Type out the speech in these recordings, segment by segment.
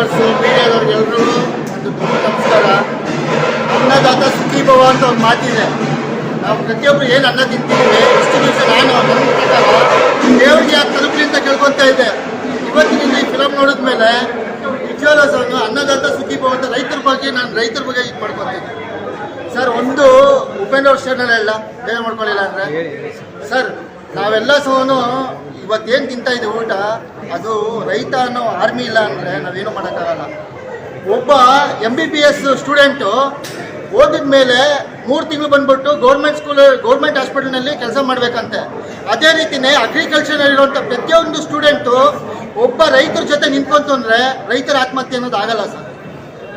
Members ಮೀಡಿಯಾದವ್ರಿಗೆ ಎಲ್ಲರೂ ಒಂದು ದೊಡ್ಡ ನಮಸ್ಕಾರ. ಅನ್ನದಾತ ಸುಖೀ ಭವ ಅಂತ ಒಂದು ಮಾತಿದೆ. ನಾವು ಪ್ರತಿಯೊಬ್ಬರು ಏನು ಅನ್ನ ತಿಂತೀವಿ ಇಷ್ಟು ದಿವಸ ನಾನು ನನ್ನ ಪ್ರಕಾರ ದೇವರಿಗೆ ಯಾಕೆ ತಲುಪಲಿ ಅಂತ ಕೇಳ್ಕೊತಾ ಇದ್ದೆ. ಇವತ್ತಿನಿಂದ ಈ ಫಿಲಮ್ ನೋಡಿದ್ಮೇಲೆ ನಿಜವಾದ ಅನ್ನದಾತ ಸುಖೀ ಭವ ಅಂತ ರೈತರ ಬಗ್ಗೆ ಇದು ಮಾಡ್ಕೊತೀನಿ ಸರ್. ಒಂದು ಉಪೇಂದ್ರ ಅವ್ರ ಸ್ಟೇಟ್ನಲ್ಲಿ ಎಲ್ಲ ಬೇರೆ ಮಾಡ್ಕೊಳ್ಳಿಲ್ಲ ಅಂದರೆ ಸರ್, ನಾವೆಲ್ಲ ಸಹನು ಇವತ್ತೇನು ತಿಂತಾ ಇದ್ದೀವಿ ಊಟ, ಅದು ರೈತ ಅನ್ನೋ ಆರ್ಮಿ ಇಲ್ಲ ಅಂದರೆ ನಾವೇನು ಮಾಡೋಕ್ಕಾಗಲ್ಲ. ಒಬ್ಬ MBBS ಸ್ಟೂಡೆಂಟು ಓದಿದ ಮೇಲೆ 3 ತಿಂಗಳು ಬಂದ್ಬಿಟ್ಟು ಗೌರ್ಮೆಂಟ್ ಹಾಸ್ಪಿಟಲ್ನಲ್ಲಿ ಕೆಲಸ ಮಾಡಬೇಕಂತೆ. ಅದೇ ರೀತಿಯೇ ಅಗ್ರಿಕಲ್ಚರ್ನಲ್ಲಿರುವಂಥ ಪ್ರತಿಯೊಂದು ಸ್ಟೂಡೆಂಟು ಒಬ್ಬ ರೈತರ ಜೊತೆ ನಿಂತ್ಕೊಂತು ಅಂದರೆ ರೈತರ ಆತ್ಮಹತ್ಯೆ ಅನ್ನೋದು ಆಗಲ್ಲ ಸರ್.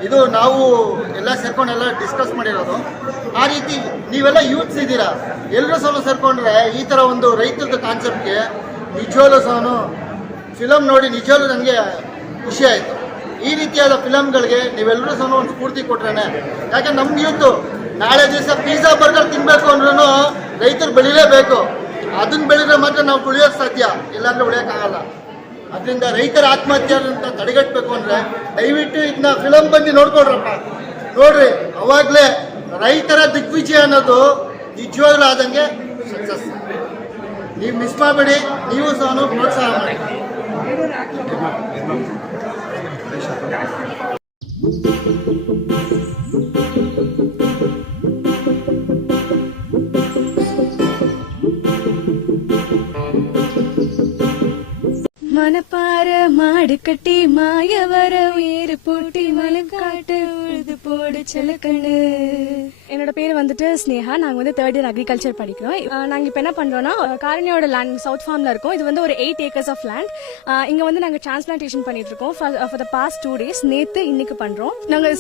ಇದು ನಾವು ಎಲ್ಲ ಸೇರ್ಕೊಂಡೆಲ್ಲ ಡಿಸ್ಕಸ್ ಮಾಡಿರೋದು. ಆ ರೀತಿ ನೀವೆಲ್ಲ ಯೂತ್ಸ್ ಇದ್ದೀರಾ, ಎಲ್ಲರೂ ಸಹ ಸೇರ್ಕೊಂಡ್ರೆ ಈ ಥರ ಒಂದು ರೈತರದ ಕಾನ್ಸೆಪ್ಟ್ಗೆ ನಿಜವಾಗ್ಲೂ ಸಹ ಫಿಲಮ್ ನೋಡಿ ನಿಜವಾಗ್ಲೂ ನನಗೆ ಖುಷಿ ಆಯಿತು. ಈ ರೀತಿಯಾದ ಫಿಲಮ್ಗಳಿಗೆ ನೀವೆಲ್ಲರೂ ಸಹ ಒಂದು ಸ್ಫೂರ್ತಿ ಕೊಟ್ರೇನೆ. ಯಾಕಂದ್ರೆ ನಮ್ಮ ಯೂತು ನಾಳೆ ದಿವಸ ಪಿಜ್ಜಾ ಬರ್ಗರ್ ತಿನ್ನಬೇಕು ಅಂದ್ರೂ ರೈತರು ಬೆಳಿಲೇಬೇಕು. ಅದನ್ನು ಬೆಳೆದ್ರೆ ಮಾತ್ರ ನಾವು ಉಳಿಯೋಕ್ಕೆ ಸಾಧ್ಯ, ಇಲ್ಲಾಂದರೆ ಉಳಿಯೋಕ್ಕಾಗಲ್ಲ. ಅದರಿಂದ ರೈತರ ಆತ್ಮಹತ್ಯೆ ಅಂತ ತಡೆಗಟ್ಟಬೇಕು ಅಂದರೆ ದಯವಿಟ್ಟು ಇದನ್ನ ಫಿಲಮ್ ಬಂದು ನೋಡ್ಕೊಡ್ರಪ್ಪ, ನೋಡ್ರಿ. ಅವಾಗಲೇ ರೈತರ ದಿಗ್ವಿಜಯ ಅನ್ನೋದು ನಿಜವಾಗ್ಲೂ ಆದಂಗೆ ಸಕ್ಸಸ್. ನೀವು ಮಿಸ್ ಮಾಡಬೇಡಿ, ನೀವು ಸಹ ಪ್ರೋತ್ಸಾಹ ಮಾಡಿ. மனப்பார மாடு கட்டி மாயவர உயிர் போட்டி மலக்காட்டு உழுது போடு செலக்கண்ணு. என்னோட பேர் வந்துட்டு ஸ்னேகா. நாங்கள் வந்து 3rd இயர் அக்ரிகல்ச்சர் படிக்கிறோம். நாங்கள் இப்போ என்ன பண்ணுறோன்னா, காரணியோட லேண்ட் சவுத் ஃபார்மில் இருக்கோம். இது வந்து ஒரு 8 acres ஆஃப் லேண்ட். இங்கே வந்து நாங்கள் டிரான்ஸ்பிளான்டேஷன் பண்ணிட்டு இருக்கோம் ஃபார் த பாஸ்ட் 2 days. நேற்று இன்னைக்கு பண்ணுறோம். நாங்கள்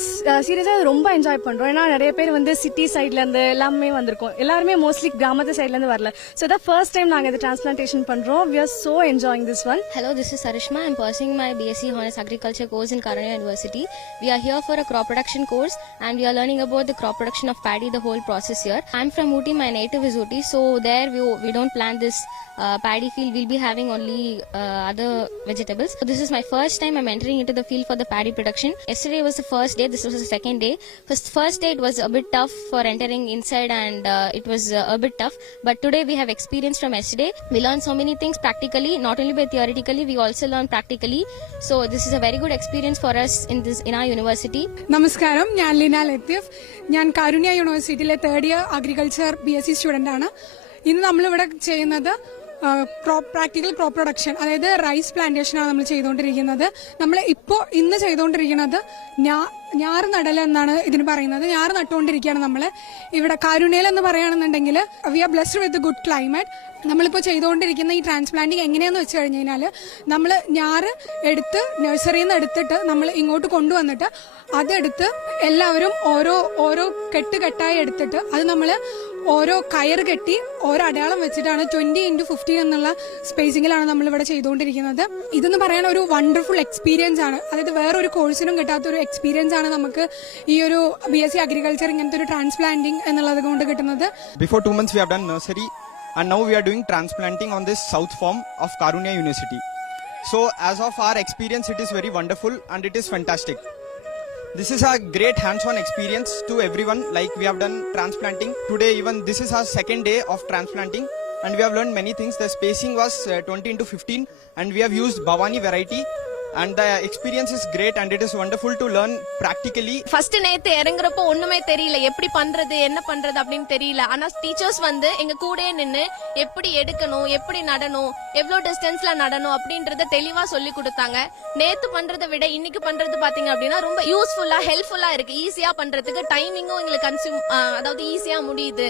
சீரியஸாக ரொம்ப என்ஜாய் பண்ணுறோம். ஏன்னா நிறைய பேர் வந்து சிட்டி சைட்லேருந்து எல்லாமே வந்திருக்கோம். எல்லாருமே மோஸ்ட்லி கிராமத்து சைட்லேருந்து வரல. ஸோ த ஃபர்ஸ்ட் டைம் நாங்கள் இது டிரான்ஸ்பிளான்டேஷன் பண்ணுறோம். We are so enjoying this one. Hello, this is Sarishma. I'm pursuing my BSc Honors Agriculture course in Karunya University. We are here for a crop production course and we are learning about the crop production of paddy, the whole process here. I'm from Ooty, my native is Ooty, so there we don't plant this paddy field. We'll be having only other vegetables. So this is my first time I'm entering into the field for the paddy production. Yesterday was the first day, this was the second day. First day it was a bit tough for entering inside and it was a bit tough, but today we have experience from yesterday. We learned so many things practically, not only by theoretically, we also learn practically. So this is a very good experience for us in our university. നമസ്കാരം, ഞാൻ ലീന ലത്തീഫ്. ഞാൻ കാരുണ്യ യൂണിവേഴ്സിറ്റിയിലെ 3rd year agriculture BSc student ആണ്. ഇന്ന് നമ്മളിവിടെ ചെയ്യുന്നത് practical crop production, അതായത് rice plantation ആണ് നമ്മൾ ചെയ്തുകൊണ്ടിരിക്കുന്നത്. നമ്മൾ ഇന്ന് ചെയ്തുകൊണ്ടിരിക്കുന്നത് ഞാറ് നടൽ എന്നാണ് ഇതിന് പറയുന്നത്. ഞാറ് നട്ടുകൊണ്ടിരിക്കുകയാണ് നമ്മൾ ഇവിടെ കാരുണ്യയിൽ എന്ന് പറയുകയാണെന്നുണ്ടെങ്കിൽ. We are blessed with good climate. നമ്മളിപ്പോൾ ചെയ്തുകൊണ്ടിരിക്കുന്ന ഈ ട്രാൻസ്പ്ലാന്റിങ് എങ്ങനെയാന്ന് വെച്ച് കഴിഞ്ഞ് കഴിഞ്ഞാൽ, നമ്മൾ ഞാറ് എടുത്ത് നഴ്സറിയിൽ നിന്ന് എടുത്തിട്ട് നമ്മൾ ഇങ്ങോട്ട് കൊണ്ടുവന്നിട്ട് അതെടുത്ത് എല്ലാവരും ഓരോ കെട്ടായി എടുത്തിട്ട് അത് നമ്മൾ ഓരോ കയർ കെട്ടി ഓരോ അടയാളം വെച്ചിട്ടാണ് 20x15 എന്നുള്ള സ്പേസിങ്ങിലാണ് നമ്മളിവിടെ ചെയ്തുകൊണ്ടിരിക്കുന്നത്. ഇതെന്ന് പറയാൻ ഒരു വണ്ടർഫുൾ എക്സ്പീരിയൻസ് ആണ്. അതായത് വേറൊരു കോഴ്സിനും കിട്ടാത്ത ഒരു എക്സ്പീരിയൻസ് ആണ് നമുക്ക് ഈ ഒരു BSc അഗ്രികൾച്ചർ ഇങ്ങനത്തെ ഒരു ട്രാൻസ്പ്ലാന്റിംഗ് എന്നുള്ളത് കൊണ്ട് കിട്ടുന്നത്. Before 2 months we have done nursery and now we are doing transplanting on this south farm of Karunya University. So as of our experience, it is very wonderful and it is fantastic. This is a great hands-on experience to everyone. Like we have done transplanting today, even this is our second day of transplanting and we have learned many things. The spacing was 20x15 and we have used Bhavani variety and the experience is great and it is wonderful to learn practically. First நேத்து இறங்குறப்போ ஒண்ணுமே தெரியல, எப்படி பண்றது என்ன பண்றது அப்படின்னு தெரியல. ஆனா டீச்சர்ஸ் வந்து எங்க கூடயே நின்னு எப்படி எடுக்கணும், எப்படி நடணும், எவ்வளவு டிஸ்டன்ஸ்ல நடணும் அப்படின்றத தெளிவா சொல்லி கொடுத்தாங்க. நேத்து பண்றதை விட இன்னைக்கு பண்றது பாத்தீங்க அப்படின்னா ரொம்ப யூஸ்ஃபுல்லா ஹெல்ப்ஃபுல்லா இருக்கு. ஈஸியா பண்றதுக்கு டைமிங்கும் எங்களுக்கு அதாவது ஈஸியா முடியுது.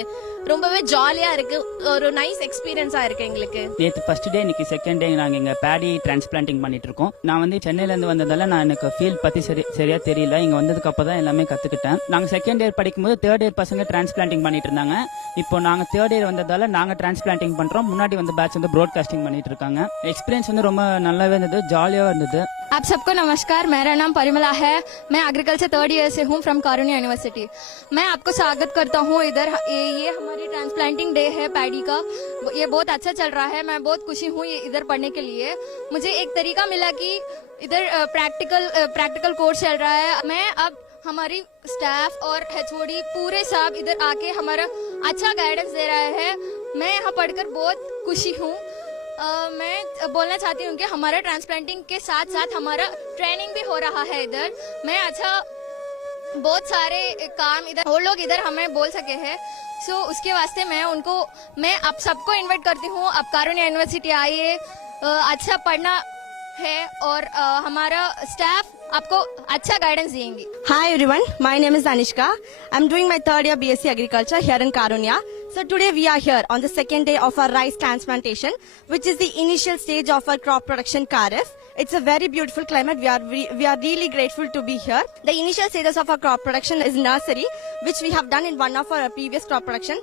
ரொம்பவே ஜாலியா இருக்கு. ஒரு நைஸ் எக்ஸ்பீரியன்ஸா இருக்கு எங்களுக்கு. நேற்று ஃபர்ஸ்ட் டே, இன்னைக்கு செகண்ட் டே நாங்கள் இங்கே பேடி டிரான்ஸ்பிளான்டிங் பண்ணிட்டு இருக்கோம். நான் வந்து சென்னையிலேருந்து வந்ததால நான் எனக்கு ஃபீல்ட் பற்றி சரியா தெரியல. இங்கே வந்ததுக்கு அப்போ தான் எல்லாமே கற்றுக்கிட்டேன். நாங்கள் செகண்ட் இயர் படிக்கும்போது 3rd இயர் பசங்க டிரான்ஸ்பிளான்டிங் பண்ணிட்டு இருந்தாங்க. இப்போ நாங்கள் 3rd இயர் வந்ததால நாங்கள் டிரான்ஸ்பிளான்டிங் பண்ணுறோம். முன்னாடி வந்து பேட்ச் வந்து ப்ராட்காஸ்டிங் பண்ணிட்டு இருக்காங்க. எக்ஸ்பீரியன்ஸ் வந்து ரொம்ப நல்லாவே இருந்தது, ஜாலியாக இருந்தது. आप सबको नमस्कार, मेरा नाम परिमला है. मैं एग्रीकल्चर 3rd ईयर से हूँ फ्रॉम कारुण्या यूनिवर्सिटी. मैं आपको स्वागत करता हूँ इधर. ये हमारी ट्रांसप्लांटिंग डे है पैडी का. ये बहुत अच्छा चल रहा है. मैं बहुत खुशी हूँ ये इधर पढ़ने के लिए. मुझे एक तरीका मिला कि इधर प्रैक्टिकल कोर्स चल रहा है। मैं अब हमारी स्टाफ और एचओडी पूरे सब इधर आके हमारा अच्छा गाइडेंस दे रहा है। मैं यहाँ पढ़कर बहुत खुशी हूँ। मैं बोलना चाहती हूँ कि हमारा ट्रांसप्लांटिंग के साथ साथ हमारा ट्रेनिंग भी हो रहा है इधर। मैं अच्छा बहुत सारे काम इधर वो लोग इधर हमें बोल सके हैं। सो उसके वास्ते मैं आप सबको इनवाइट करती हूँ, आप कारुण्या यूनिवर्सिटी आइए, अच्छा पढ़ना है और हमारा स्टाफ आपको अच्छा गाइडेंस देंगे। Hi everyone, my name is Anishka. I'm doing my third year BSc Agriculture here in Karunya. So today we are here on the second day of our rice transplantation, which is the initial stage of our crop production Kharif. It's a very beautiful climate. We are really grateful to be here. The initial stages of our crop production is nursery, which we have done in one of our previous crop production.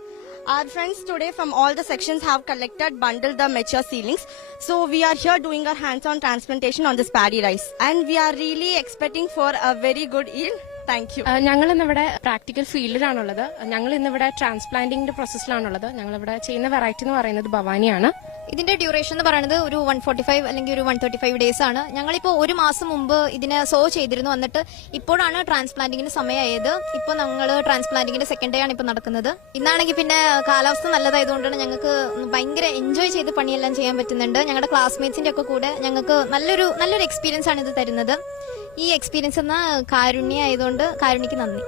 Our friends today from all the sections have collected, bundled the mature seedlings. So we are here doing our hands-on transplantation on this paddy rice. And we are really expecting for a very good yield. Thank you. ഞങ്ങൾ ഇന്നിവിടെ practical ഫീൽഡിലാണുള്ളത്. ഞങ്ങൾ ഇന്നിവിടെ ട്രാൻസ്പ്ലാന്റിംഗിന്റെ പ്രോസസ്സിലാണുള്ളത്. ഞങ്ങളിവിടെ ചെയ്യുന്ന variety എന്ന് പറയുന്നത് ഭവാനിയാണ്. ഇതിന്റെ duration എന്ന് പറയുന്നത് ഒരു 145 അല്ലെങ്കിൽ ഒരു 135 ഡേയ്സ് ആണ്. ഞങ്ങളിപ്പോൾ ഒരു മാസം മുമ്പ് ഇതിനെ സോ ചെയ്തിരുന്നു. എന്നിട്ട് ഇപ്പോഴാണ് ട്രാൻസ്പ്ലാന്റിങ്ങിന് സമയമായത്. ഇപ്പോൾ ഞങ്ങൾ ട്രാൻസ്പ്ലാന്റിങ്ങിന്റെ സെക്കൻഡ് ഡേ ആണ് ഇപ്പോൾ നടക്കുന്നത്. ഇന്നാണെങ്കിൽ പിന്നെ കാലാവസ്ഥ നല്ലതായതുകൊണ്ടാണ് ഞങ്ങൾക്ക് ഭയങ്കര എൻജോയ് ചെയ്ത് പണിയെല്ലാം ചെയ്യാൻ പറ്റുന്നുണ്ട്. ഞങ്ങളുടെ ക്ലാസ്മേറ്റ്സിന്റെ ഒക്കെ കൂടെ ഞങ്ങൾക്ക് നല്ലൊരു എക്സ്പീരിയൻസ് ആണ് ഇത് തരുന്നത്. ഈ എക്സ്പീരിയൻസ് എന്ന കാരുണ്യ ആയതുകൊണ്ട് കാരുണ്യക്ക് നന്ദി.